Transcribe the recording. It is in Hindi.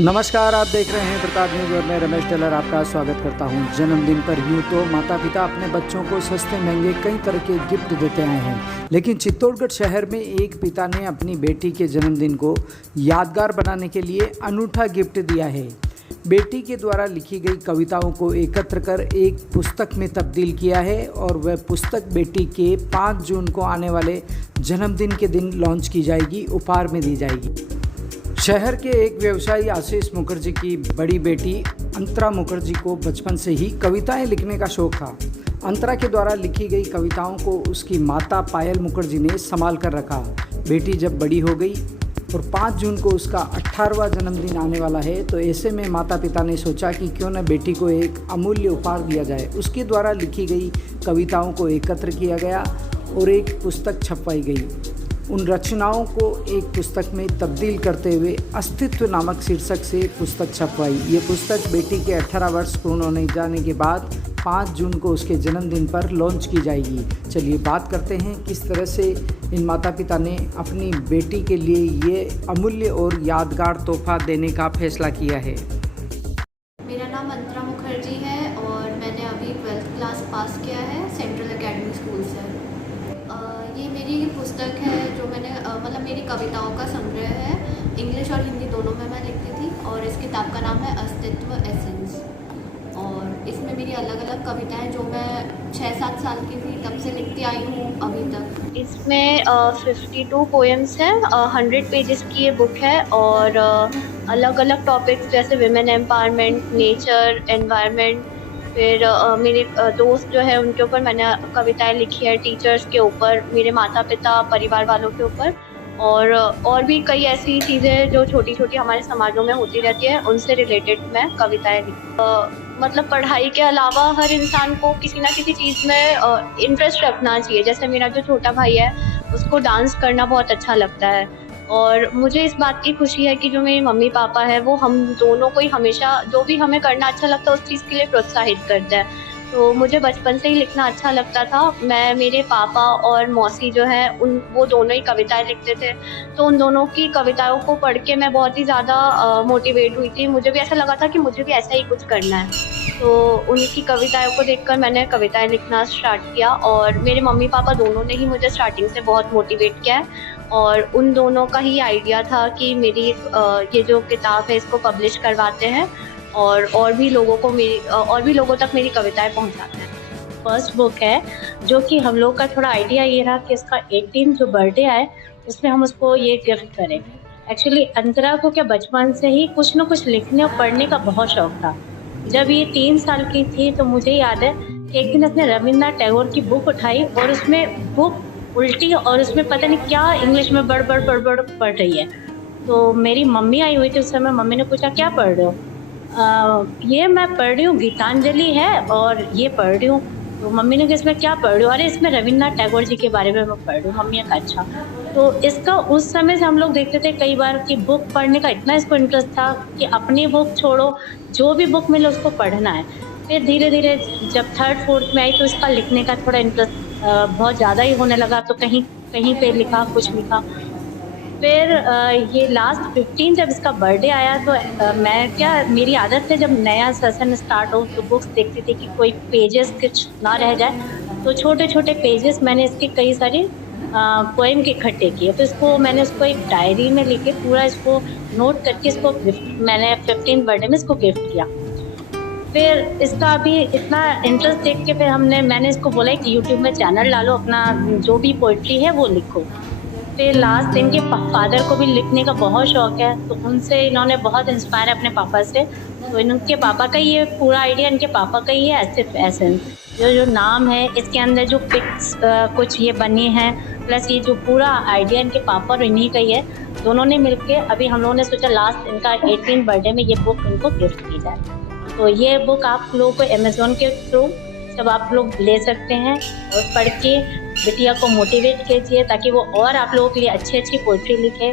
नमस्कार, आप देख रहे हैं प्रताप न्यूज और मैं रमेश टेलर आपका स्वागत करता हूं। जन्मदिन पर यूँ तो माता पिता अपने बच्चों को सस्ते महंगे कई तरह के गिफ्ट देते आए हैं, लेकिन चित्तौड़गढ़ शहर में एक पिता ने अपनी बेटी के जन्मदिन को यादगार बनाने के लिए अनूठा गिफ्ट दिया है। बेटी के द्वारा लिखी गई कविताओं को एकत्र कर एक पुस्तक में तब्दील किया है और वह पुस्तक बेटी के 5 जून को आने वाले जन्मदिन के दिन लॉन्च की जाएगी, उपहार में दी जाएगी। शहर के एक व्यवसायी आशीष मुखर्जी की बड़ी बेटी अंतरा मुखर्जी को बचपन से ही कविताएं लिखने का शौक था। अंतरा के द्वारा लिखी गई कविताओं को उसकी माता पायल मुखर्जी ने संभाल कर रखा। बेटी जब बड़ी हो गई और 5 जून को उसका 18वां जन्मदिन आने वाला है, तो ऐसे में माता पिता ने सोचा कि क्यों न बेटी को एक अमूल्य उपहार दिया जाए। उसके द्वारा लिखी गई कविताओं को एकत्र किया गया और एक पुस्तक छपवाई गई। उन रचनाओं को एक पुस्तक में तब्दील करते हुए अस्तित्व नामक शीर्षक से पुस्तक छपवाई। ये पुस्तक बेटी के 18 वर्ष पूर्ण होने जाने के बाद 5 जून को उसके जन्मदिन पर लॉन्च की जाएगी। चलिए बात करते हैं किस तरह से इन माता पिता ने अपनी बेटी के लिए ये अमूल्य और यादगार तोहफा देने का फैसला किया है। मेरा नाम अंतरा मुखर्जी है और मैंने अभी 12th क्लास पास किया है सेंट्रल एकेडमी स्कूल से। ये मेरी पुस्तक है जो मैंने मतलब मेरी कविताओं का संग्रह है। इंग्लिश और हिंदी दोनों में मैं लिखती थी और इस किताब का नाम है अस्तित्व एसेंस। और इसमें मेरी अलग अलग कविताएं जो मैं 6-7 साल की थी तब से लिखती आई हूँ अभी तक। इसमें 52 पोएम्स हैं। 100 पेजेस की ये बुक है और अलग अलग टॉपिक्स जैसे विमेन एम्पावरमेंट, नेचर, एनवायरनमेंट, फिर मेरे दोस्त जो है उनके ऊपर मैंने कविताएं लिखी है, टीचर्स के ऊपर, मेरे माता पिता परिवार वालों के ऊपर और भी कई ऐसी चीज़ें जो छोटी छोटी हमारे समाजों में होती रहती है, उनसे रिलेटेड मैं कविताएं लिखी। मतलब पढ़ाई के अलावा हर इंसान को किसी ना किसी चीज़ में इंटरेस्ट रखना चाहिए। जैसे मेरा जो छोटा भाई है उसको डांस करना बहुत अच्छा लगता है और मुझे इस बात की खुशी है कि जो मेरे मम्मी पापा है वो हम दोनों को ही हमेशा जो भी हमें करना अच्छा लगता है उस चीज़ के लिए प्रोत्साहित करते हैं। तो मुझे बचपन से ही लिखना अच्छा लगता था। मेरे पापा और मौसी जो है वो दोनों ही कविताएं लिखते थे, तो उन दोनों की कविताओं को पढ़ के मैं बहुत ही ज़्यादा मोटिवेट हुई थी। मुझे भी ऐसा लगा था कि मुझे भी ऐसा ही कुछ करना है, तो उनकी कविताओं को देखकर मैंने कविताएं लिखना स्टार्ट किया। और मेरे मम्मी पापा दोनों ने ही मुझे स्टार्टिंग से बहुत मोटिवेट किया है और उन दोनों का ही आइडिया था कि मेरी ये जो किताब है इसको पब्लिश करवाते हैं और भी लोगों तक मेरी कविताएं पहुंचाते हैं। फर्स्ट बुक है जो कि हम लोग का थोड़ा आइडिया ये रहा कि इसका 18 जो बर्थडे आए उसमें हम उसको ये गिफ्ट करें। एक्चुअली अंतरा को क्या बचपन से ही कुछ न कुछ लिखने और पढ़ने का बहुत शौक था। जब ये 3 साल की थी तो मुझे याद है कि एक दिन उसने रविन्द्रनाथ टैगोर की बुक उठाई और उसमें बुक उल्टी और उसमें पता नहीं क्या इंग्लिश में बड़बड़ पढ़ रही है। तो मेरी मम्मी आई हुई थी उस समय। मम्मी ने पूछा क्या पढ़ रहे हो? ये मैं पढ़ रही हूँ गीतांजलि है और ये पढ़ रही हूँ। तो मम्मी ने कहा इसमें क्या पढ़ रही हो? अरे इसमें रविन्द्रनाथ टैगोर जी के बारे में मैं पढ़ रही हूँ। मम्मी ने कहा अच्छा। तो इसका उस समय से हम लोग देखते थे कई बार कि बुक पढ़ने का इतना इसको इंटरेस्ट था कि अपनी बुक छोड़ो, जो भी बुक मिले उसको पढ़ना है। फिर धीरे धीरे जब 3rd 4th में आई तो इसका लिखने का थोड़ा इंटरेस्ट बहुत ज़्यादा ही होने लगा। तो कहीं पे लिखा, कुछ लिखा। फिर ये लास्ट 15 जब इसका बर्थडे आया तो मेरी आदत है जब नया सेशन स्टार्ट हो तो बुक्स देखती थी कि कोई पेजेस कुछ ना रह जाए, तो छोटे छोटे पेजेस मैंने इसके कई सारे पोएम के इकट्ठे किए। तो मैंने उसको एक डायरी में लेके पूरा इसको नोट करके इसको मैंने 15 बर्थडे में इसको गिफ्ट किया। फिर इसका अभी इतना इंटरेस्ट देख के फिर मैंने इसको बोला कि यूट्यूब में चैनल डालो, अपना जो भी पोइट्री है वो लिखो। फिर लास्ट इनके फादर को भी लिखने का बहुत शौक है, तो उनसे इन्होंने बहुत इंस्पायर है अपने पापा से। तो इनके पापा का ये पूरा आइडिया इनके पापा का ही है। अस्तित्व एसेंस जो नाम है इसके अंदर जो पिक्स कुछ ये बनी हैं, प्लस ये जो पूरा आइडिया इनके पापा और इन्हीं का ही है। दोनों ने मिलके अभी हम लोगों ने सोचा लास्ट इनका 18 बर्थडे में ये बुक इनको गिफ्ट की जाए। तो ये बुक आप लोगों को अमेज़न के थ्रू सब आप लोग ले सकते हैं और पढ़ के बिटिया को मोटिवेट कीजिए ताकि वो और आप लोगों के लिए अच्छी पोइट्री लिखे।